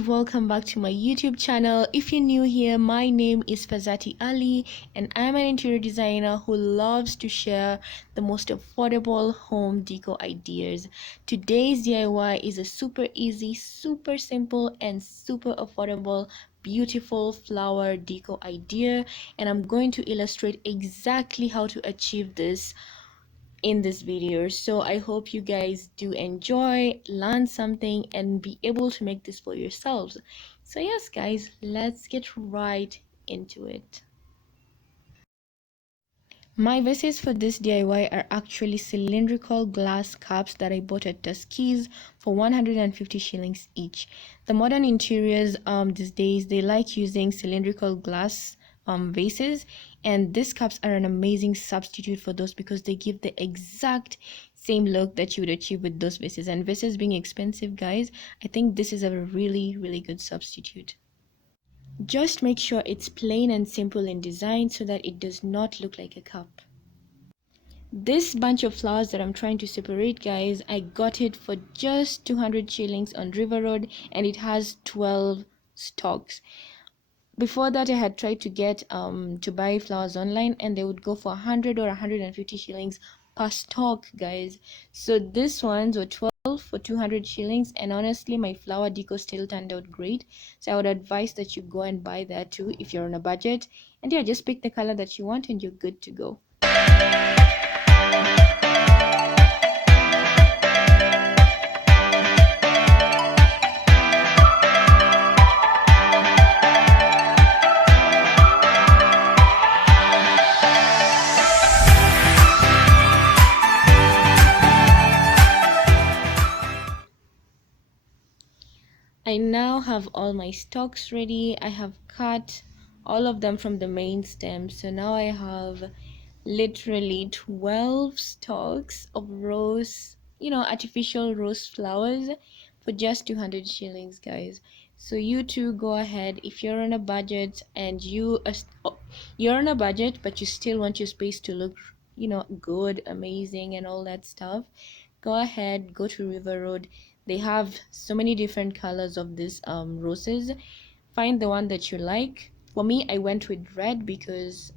guys, welcome back to my YouTube channel. If you're new here, my name is Faazati Ali and I'm an interior designer who loves to share the most affordable home decor ideas. Today's DIY is a super easy, super simple and super affordable beautiful flower decor idea, and I'm going to illustrate exactly how to achieve this in this video. So I hope you guys do enjoy, learn something and be able to make this for yourselves. So yes guys, let's get right into it. My vases for this DIY are actually cylindrical glass cups that I bought at Tuskegee for 150 shillings each. The modern interiors these days, they like using cylindrical glass vases, and these cups are an amazing substitute for those because they give the exact same look that you would achieve with those vases. And vases being expensive, guys, I think this is a really good substitute. Just make sure it's plain and simple in design so that it does not look like a cup. This bunch of flowers that I'm trying to separate, guys, I got it for just 200 shillings on River Road, and it has 12 stalks. Before that, I had tried to get to buy flowers online, and they would go for 100 or 150 shillings per stalk, guys. So this ones were 12 for 200 shillings, and honestly my flower deco still turned out great. So I would advise that you go and buy that too if you're on a budget. And yeah, just pick the color that you want and you're good to go. I now have all my stalks ready. I have cut all of them from the main stem. So now I have literally 12 stalks of rose, artificial rose flowers for just 200 shillings, guys. So you too go ahead if you're on a budget and you're on a budget but you still want your space to look, good, amazing and all that stuff. Go ahead, go to River Road. They have so many different colors of these roses. Find the one that you like. For me, I went with red because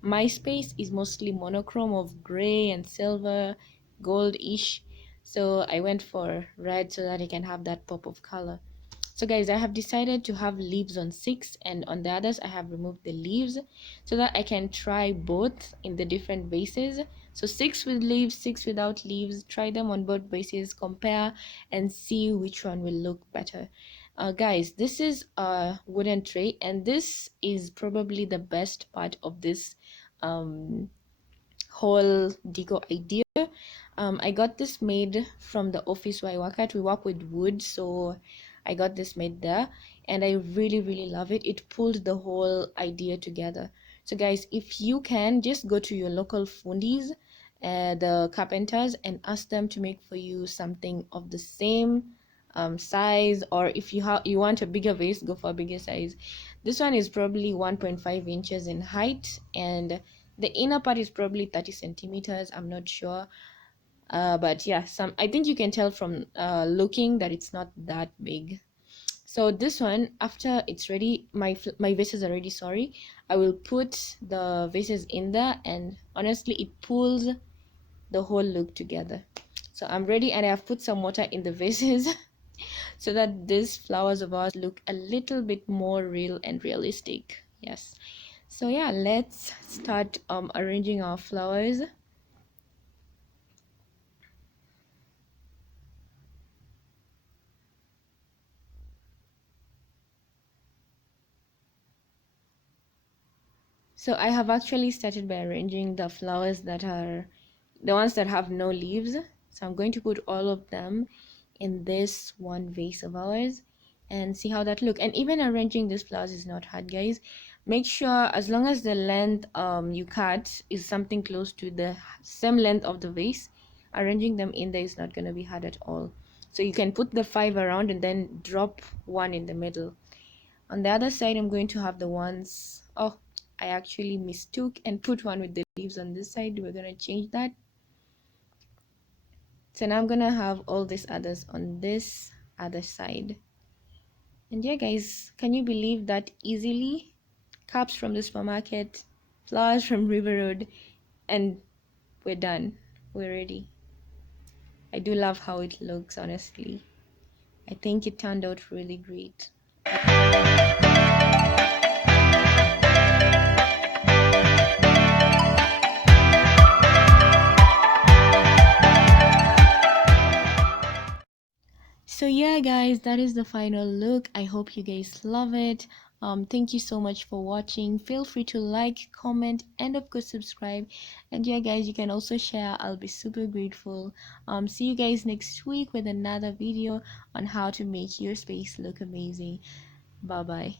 my space is mostly monochrome of gray and silver, gold-ish. So I went for red so that I can have that pop of color. So guys, I have decided to have leaves on 6, and on the others I have removed the leaves so that I can try both in the different vases. So 6 with leaves, 6 without leaves, try them on both vases, compare and see which one will look better. Guys, this is a wooden tray, and this is probably the best part of this whole deco idea. I got this made from the office where I work at. We work with wood, so I got this made there, and I really love it. It pulled the whole idea together. So guys, if you can, just go to your local fundis, the carpenters, and ask them to make for you something of the same size, or if you want a bigger vase, go for a bigger size. This one is probably 1.5 inches in height, and the inner part is probably 30 centimeters. I'm not sure, but yeah, I think you can tell from looking that it's not that big. So this one, after it's ready, my vases are ready, sorry, I will put the vases in there, and honestly it pulls the whole look together. So I'm ready, and I have put some water in the vases so that these flowers of ours look a little bit more real and realistic. Yes. So yeah, let's start arranging our flowers. So I have actually started by arranging the flowers that are the ones that have no leaves. So I'm going to put all of them in this one vase of ours and see how that look. And even arranging these flowers is not hard, guys. Make sure as long as the length you cut is something close to the same length of the vase, arranging them in there is not going to be hard at all. So you can put the 5 around and then drop one in the middle. On the other side, I'm going to have the ones, oh, I actually mistook and put one with the leaves on this side. We're going to change that. So now I'm going to have all these others on this other side. And yeah, guys, can you believe that easily? Cups from the supermarket, flowers from River Road, and we're done. We're ready. I do love how it looks, honestly. I think it turned out really great. So yeah, guys, that is the final look. I hope you guys love it. Thank you so much for watching. Feel free to like, comment, and of course subscribe. And yeah, guys, you can also share. I'll be super grateful. See you guys next week with another video on how to make your space look amazing. Bye bye.